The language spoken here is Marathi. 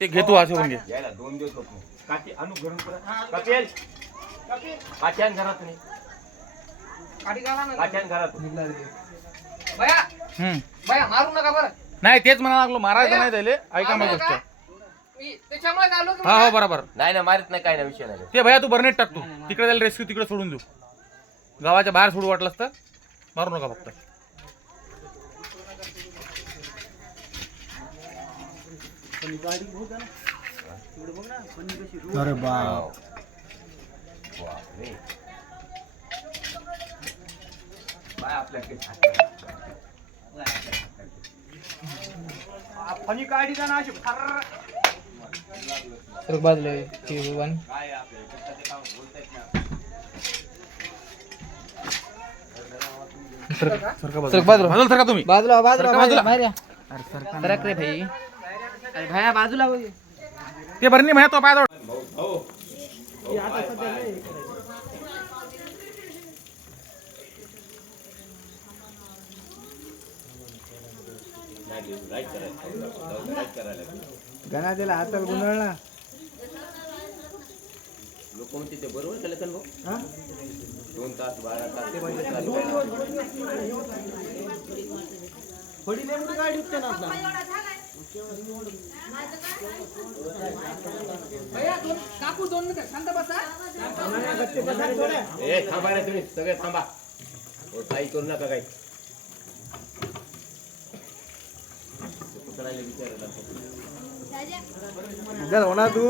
ते घे तू असे होऊन घे यायला दोन दिवस होत नाही. काकी आणू घरून कपेल! काट्यान घरात नाही. काट्यान घरात. बया हम्म. बया मारू नका बरं. नाही तेच म्हणा लागलो. मारायचं नाही त्याले. ऐका मारू गोष्ट नका. मी त्याच्यामुळे आलो की हा हो बरोबर. नाही ना मारित नाही काय ना विषय नाही. ते भैया तू बर्नेट टाकतो तिकडे त्याला रेस्क्यू तिकडे सोडून देऊ. गावाच्या बाहेर सोडू वाटलंस तर मारू नका फक्त. अरे बा बापरे. बाय आपल्याकडे छाती. फणी काढी ना अशी फर्र. सरक बाजूला नाही. सरका बाजूला बाजूला सरका तुम्ही बाजूला बाजूला बाजूला. बाहेर या सरक रे भाई अरे भाया बाजूला हो. ते बरं नाही भैया तो पाय गणा दिला हातात गुंडाळला लोक म्हणते ते बरोबर केलं का भाऊ? दोन तास बारा तास फडी नेमकी गाडी उठते ना आपला भैया दोन काकू दोन मिनिटं शांत बसा. ए थांबा रे तुम्ही सगळे थांबा. हो काही करू नका काही. पकडायला विचारायला जर होणार तू.